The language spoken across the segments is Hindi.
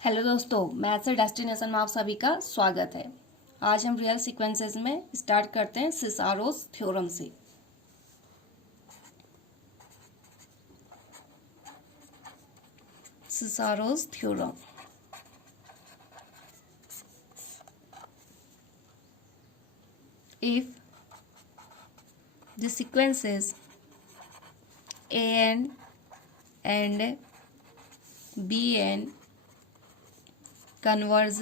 हेलो दोस्तों, मैथ्स डेस्टिनेशन में आप सभी का स्वागत है। आज हम रियल सीक्वेंसेस में स्टार्ट करते हैं सिसारोस थ्योरम से। सिसारोस theorem. If the sequences an and bn converge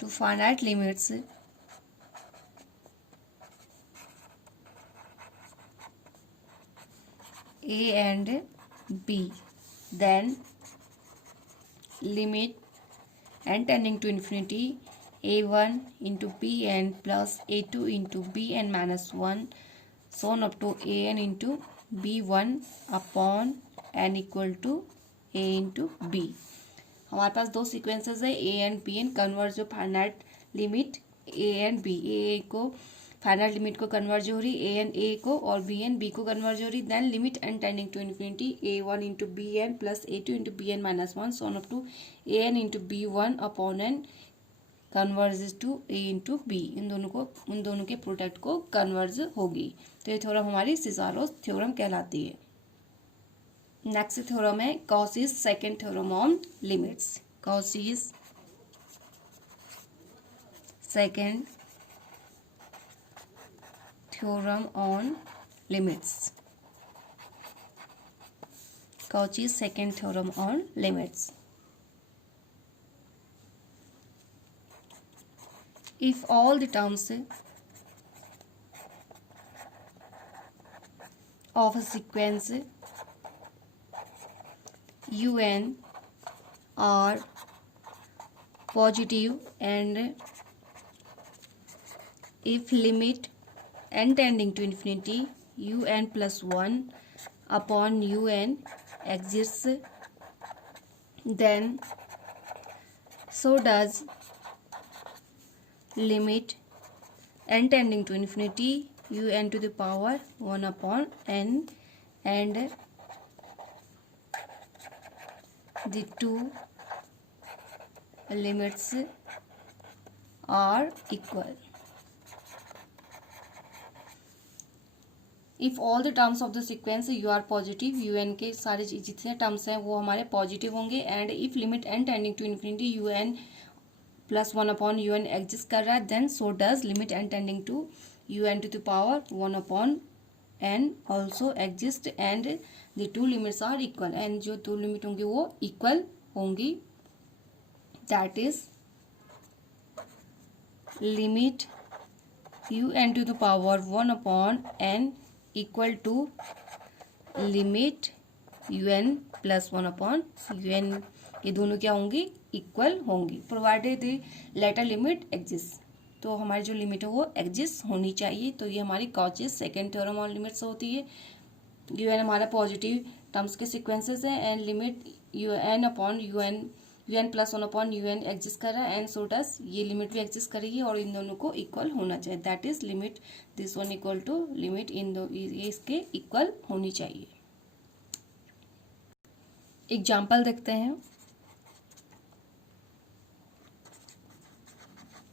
to finite limits a and b, then limit n tending to infinity a1 into bn plus a2 into bn minus 1 so on up to an into b1 upon n equal to a into b। हमारे पास दो सीक्वेंसेस है A and B N converge जो finite limit A and B, A को फाइनाइट लिमिट को कन्वर्ज हो रही, ए एन ए को, और बी एन बी को कन्वर्ज हो रही। Then limit n tending to infinity a one into b N plus a two into b n minus one so up to a n into b one upon n converge to a into b. उन दोनों के प्रोडक्ट को कन्वर्ज होगी। तो ये थ्योरम हमारी सिसारोस थ्योरम कहलाती है। नेक्स्ट थ्योरम है Cauchy's second theorem on limits. Cauchy's second theorem on limits. Cauchy's second theorem on limits. If all the terms of a sequence un are positive and if limit n tending to infinity un plus 1 upon un exists, then so does limit n tending to infinity un to the power 1 upon n and the two limits are equal. If all the terms of the sequence u are positive, u n के सारे जितने टर्म्स हैं वो हमारे पॉजिटिव होंगे। And if limit n tending to infinity u n plus 1 upon u n exist कर रहा है, then so does limit n tending to u n to the power 1 upon n also exist and the two limits are equal. And जो दो लिमिट होंगी वो इक्वल होंगी। That is limit u n to the power 1 upon n equal to limit u n plus 1 upon u n. ये दोनों क्या होंगी? इक्वल होंगी, provided the latter limit exist. तो हमारी जो लिमिट है वो एग्जिस्ट होनी चाहिए। तो ये हमारी Cauchy's second theorem on limits होती है। यू एन हमारा पॉजिटिव टर्म्स के सीक्वेंसेस हैं and limit u n upon u n plus 1 upon u n exist कर रहा है एंड सो डस ये लिमिट भी एग्जिस्ट करेगी और इन दोनों को इक्वल होना चाहिए। That is limit this one equal to limit इन दो, ये इसके इक्वल होनी चाहिए। एग्जाम्पल देखते हैं।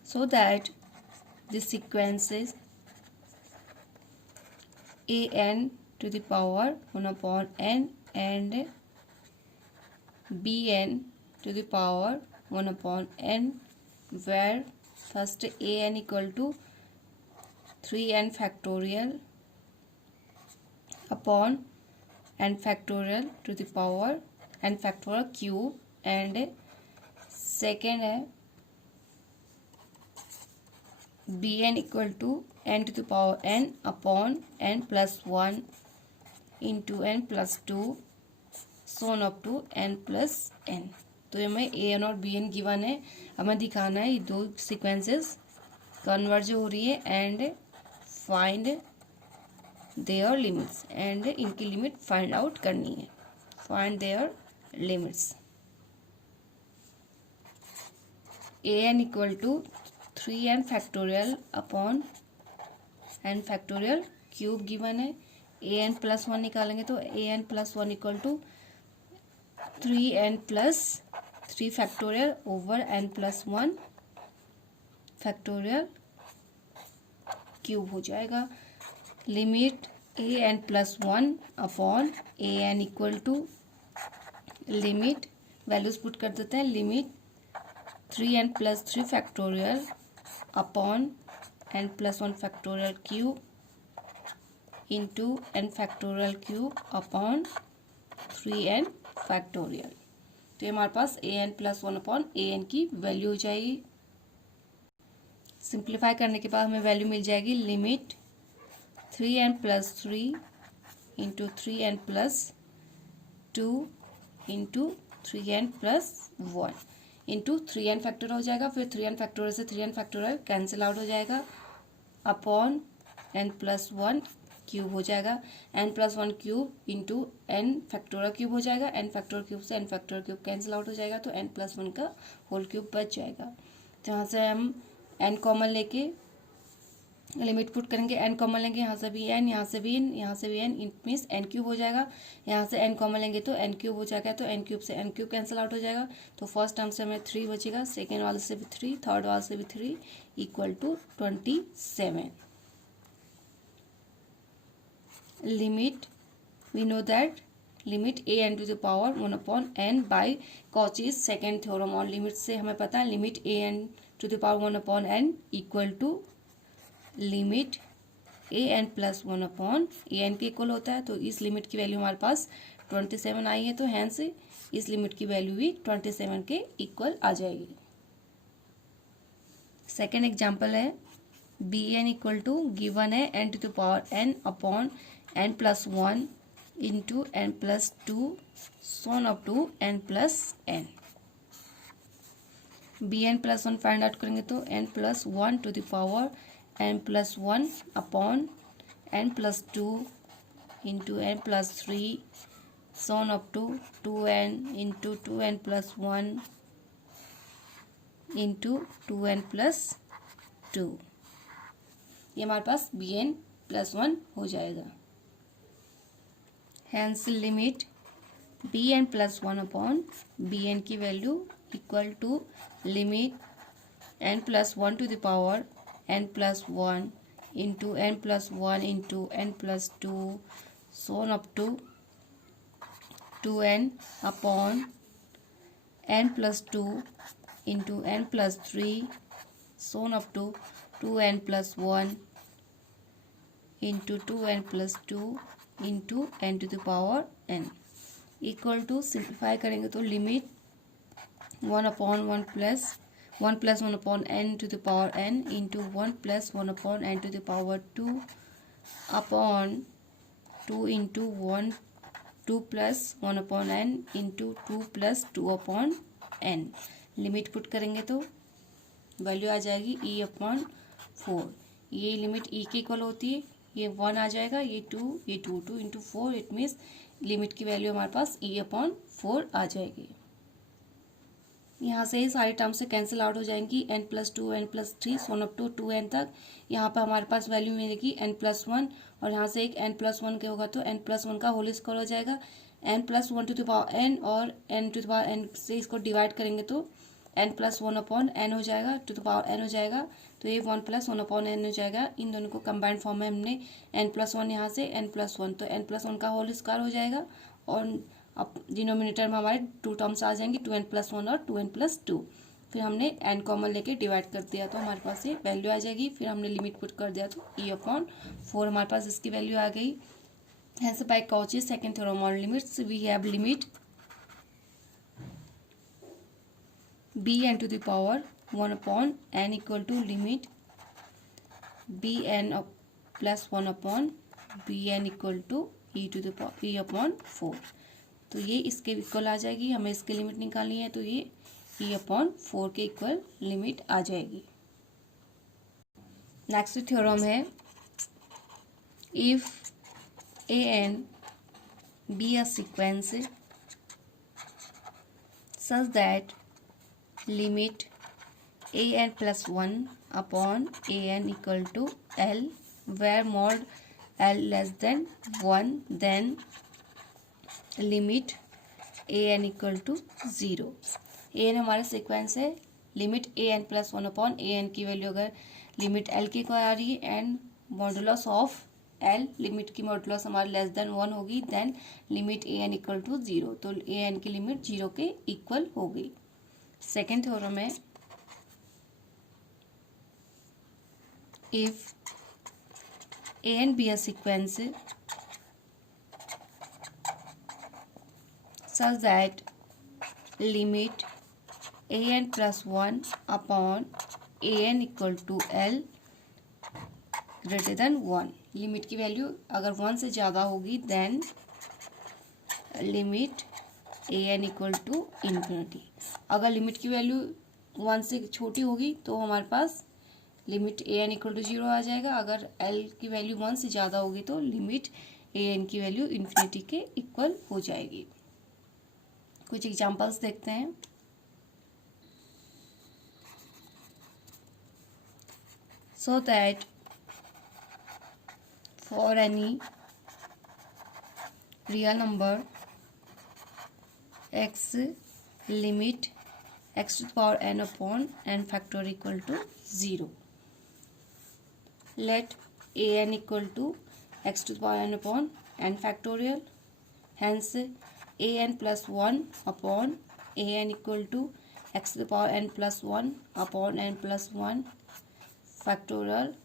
So that the sequences a n to the power 1 upon n and bn to the power 1 upon n where first an equal to 3n factorial upon n factorial to the power n factorial cube and second है bn equal to n to the power n upon n plus 1 into n plus 2 so on up to n plus n। तो हमें ए एन और बी एन गिवन है, हमें दिखाना है ये दो सीक्वेंसेस कन्वर्ज हो रही है and find their limits, and इनकी लिमिट फाइंड आउट करनी है। Find their limits. A N equal to 3n factorial upon n factorial cube given है। ए एन प्लस 1 निकालेंगे तो A N plus 1 equal to 3n plus 3 factorial over n plus 1 factorial cube हो जाएगा। Limit an plus 1 upon an equal to limit values put कर देते हैं। Limit 3n plus 3 factorial upon n plus 1 factorial cube into n factorial cube upon 3n factorial. तो ये हमारे पास an प्लस 1 अपॉन an की वैल्यू हो जाएगी। सिंप्लीफाई करने के बाद हमें वैल्यू मिल जाएगी limit 3n plus 3 into 3n plus 2 into 3n plus 1 into 3n factorial हो जाएगा। फिर 3n फैक्टोरियल से 3n फैक्टोरियल कैंसिल आउट हो जाएगा अपॉन n प्लस 1 क्यूब हो जाएगा। n plus 1 cube into n factorial cube हो जाएगा। n फैक्टोरियल क्यूब से n factorial cube cancel out हो जाएगा तो n प्लस 1 का होल क्यूब बच जाएगा। जहाँ से हम n कॉमन लेके लिमिट पुट करेंगे, n कॉमन लेंगे, यहाँ से भी n, यहाँ से भी n, यहाँ से भी n, it means n cube हो जाएगा। यहाँ से n कॉमन लेंगे तो n क्यूब हो जाएगा, तो n क्यूब से n क्यूब कैंसिल आउट हो जाएगा। तो फर्स्ट टर्म से हमें 3 बचेगा, सेकेंड वाले से भी 3, थर्ड वाले से भी 3 equal to 27। Limit we know that limit a n to the power 1 upon n by Cauchy's second theorem. और लिमिट से हमें पता है limit a n to the power 1 upon n equal to limit a n plus 1 upon a n के इक्वल होता है। तो इस लिमिट की वैल्यू हमारे पास 27 आई है, तो हैंस इस लिमिट की वैल्यू भी 27 के इक्वल आ जाएगी। सेकेंड एग्जाम्पल है b n equal to given है n to the power n upon n plus 1 into n plus 2 so on up to n plus n। B N plus 1 find out करेंगे तो n plus 1 to the power n plus 1 upon n plus 2 into n plus 3 so on up to 2n into 2n plus 1 into 2n plus 2। ये हमारे पास बी एन प्लस 1 हो जाएगा। Hence limit B N plus 1 upon B N की value equal to limit n plus 1 to the power n plus 1 into n plus 1 into n plus 2 so on up to 2n अपॉन n plus 2 into n plus 3 so on up to 2n plus 1 into 2n plus 2 into n to the power n equal to simplify करेंगे तो limit 1 upon 1 plus 1 upon n to the power n into 1 plus 1 upon n to the power 2 upon 2 into 1 2 plus 1 upon n into 2 plus 2 upon n। Limit put करेंगे तो वैल्यू आ जाएगी e अपॉन 4। ये लिमिट e के इक्वल होती है, ये 1 आ जाएगा, ये 2, ये 2 इंटू 4, इट मीन्स लिमिट की वैल्यू हमारे पास e अपॉन 4 आ जाएगी। यहाँ से ही सारी टर्म से कैंसिल आउट हो जाएंगी, n plus 2 n plus 3 so on up to 2n तक। यहाँ पर हमारे पास वैल्यू मिलेगी n प्लस 1 और यहाँ से एक n प्लस 1 के होगा तो n प्लस 1 का होल स्क्वायर हो जाएगा। n plus 1 to the power n और n to the power n से इसको डिवाइड करेंगे तो n प्लस 1 अपॉन n हो जाएगा, टू द पावर n हो जाएगा, तो ये 1 प्लस 1 अपॉन n हो जाएगा। इन दोनों को कंबाइंड फॉर्म में हमने n प्लस 1 यहाँ से n प्लस 1, तो n प्लस 1 का होल स्क्वायर हो जाएगा और अब डिनोमिनेटर में हमारे 2 टर्म्स आ जाएंगे, 2n प्लस 1 और 2n प्लस 2। फिर हमने n कॉमन लेके डिवाइड कर दिया तो हमारे पास ये वैल्यू आ जाएगी। फिर हमने लिमिट पुट कर दिया तो e अपॉन 4 हमारे पास इसकी वैल्यू आ गई। Hence by Cauchy's second theorem on limits we have limit bn to the power 1 upon n equal to limit bn plus 1 upon bn equal to e to the power e upon 4। तो ये इसके इक्वल आ जाएगी, हमें इसकी लिमिट निकालनी है तो ये e अपॉन 4 के इक्वल लिमिट आ जाएगी। नेक्स्ट थ्योरम है if an be a sequence such that limit an plus 1 upon an equal to l where mod l less than 1 then limit a N equal to 0। A n हमारे सीक्वेंस है, limit A N plus 1 upon a n की वैल्यू अगर लिमिट एल की आ रही है and modulus of L, limit की मॉडुलस हमारी लेस देन 1 होगी, then limit A N equal to 0, तो ए एन की लिमिट 0 के इक्वल होगी। सेकेंड थ्योरम है, if a n be a sequence such that limit a n plus 1 upon a n equal to L greater than 1, limit की वैल्यू अगर 1 से ज़्यादा होगी then limit A N equal to infinity. अगर लिमिट की वैल्यू 1 से छोटी होगी तो हमारे पास limit A N equal to 0 आ जाएगा। अगर एल की वैल्यू 1 से ज़्यादा होगी तो लिमिट ए एन की वैल्यू इन्फिनिटी के इक्वल हो जाएगी। कुछ एग्जांपल्स देखते हैं। So that for any real number x limit x to the power n upon n factor equal to 0, let a n equal to x to the power n upon n factorial, hence a n plus 1 upon a n equal to x to the power n plus 1 upon n plus 1 factorial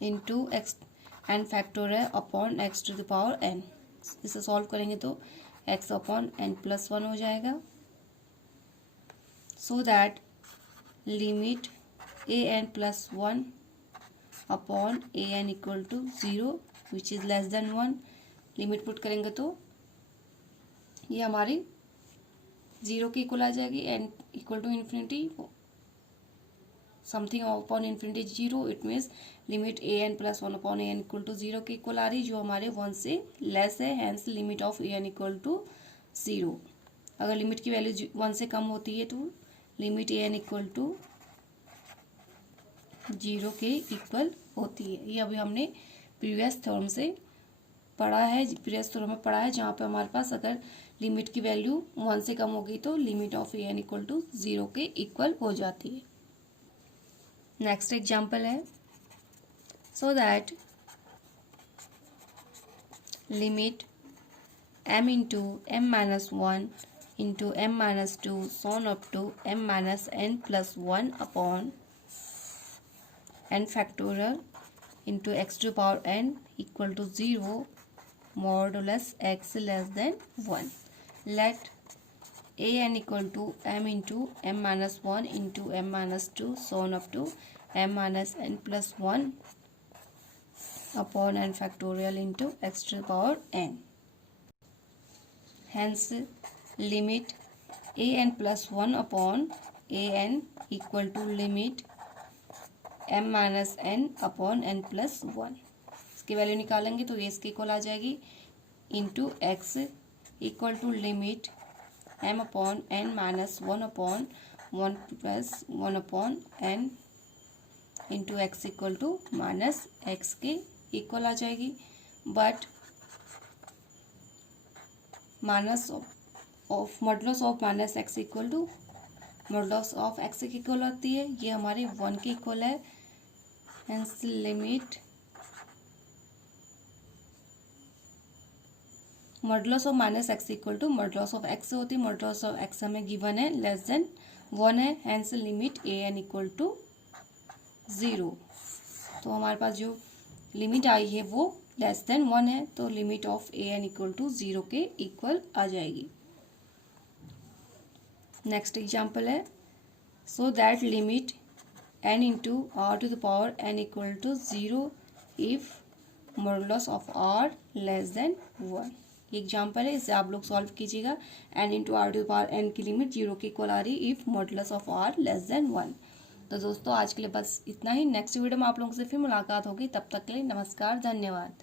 into x n factorial upon x to the power n। इसे सॉल्व करेंगे तो x अपॉन n प्लस 1 हो जाएगा। So that limit a n plus 1 upon a n equal to 0 which is less than 1, limit put करेंगे तो ये हमारी 0 के इक्वल आ जाएगी। n equal to infinity something upon infinity 0, it means limit A N plus 1 upon a N equal to 0 के इक्वल आ रही, जो हमारे 1 से लेस है, hence limit of a N equal to 0। अगर लिमिट की वैल्यू 1 से कम होती है तो limit A N equal to 0 के इक्वल होती है। ये अभी हमने प्रीवियस थ्योरम से पढ़ा है, प्रीवियस थ्योरम में पढ़ा है, जहाँ पे हमारे पास अगर लिमिट की वैल्यू 1 से कम होगी तो limit of a N equal to 0 के इक्वल हो जाती है। नेक्स्ट एग्जाम्पल है, so that limit m into m minus 1 into m minus 2 so on up to m minus n plus 1 upon n factorial into x to power n equal to 0 modulus x less than 1, let a n equal to m into m minus 1 into m minus 2 so on up to m minus n plus 1 upon n factorial into x to power n। Hence limit a n plus 1 upon a n equal to limit m minus n upon n plus 1, इसकी वैल्यू निकालेंगे तो ये इसके इक्वल आ जाएगी into x equal to limit m upon n minus 1 upon 1 plus 1 upon n into x equal to minus x के इक्वल आ जाएगी। But minus of modulus of minus x equal to modulus of x के इक्वल होती है, ये हमारे 1 के इक्वल है। Hence limit modulus of minus x equal to modulus of x होती है, मॉडुलस ऑफ एक्स हमें गिवन है लेस देन 1 है, hence limit A N equal to 0। तो हमारे पास जो लिमिट आई है वो लेस देन 1 है, तो limit of a N equal to 0 के इक्वल आ जाएगी। नेक्स्ट एग्जाम्पल है, so that limit n into r to the power n equal to 0 if modulus of r less than 1। Example है, इसे आप लोग सॉल्व कीजिएगा। n into r to the power n की लिमिट 0 के इक्वल आ रही if modulus of r less than 1। तो दोस्तों आज के लिए बस इतना ही। नेक्स्ट वीडियो में आप लोगों से फिर मुलाकात होगी, तब तक के लिए नमस्कार, धन्यवाद।